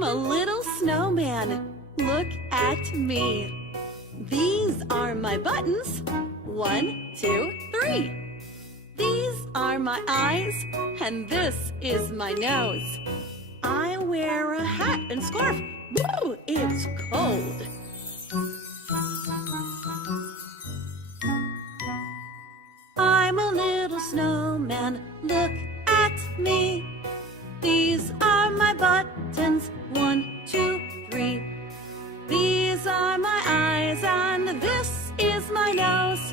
I'm a little snowman. Look at me. These are my buttons. 1, 2, 3. These are my eyes, and this is my nose. I wear a hat and scarf. Woo, it's cold. I'm a little snowman. Look at me. These are my buttons. 1, 2, 3. These are my eyes, and this is my nose.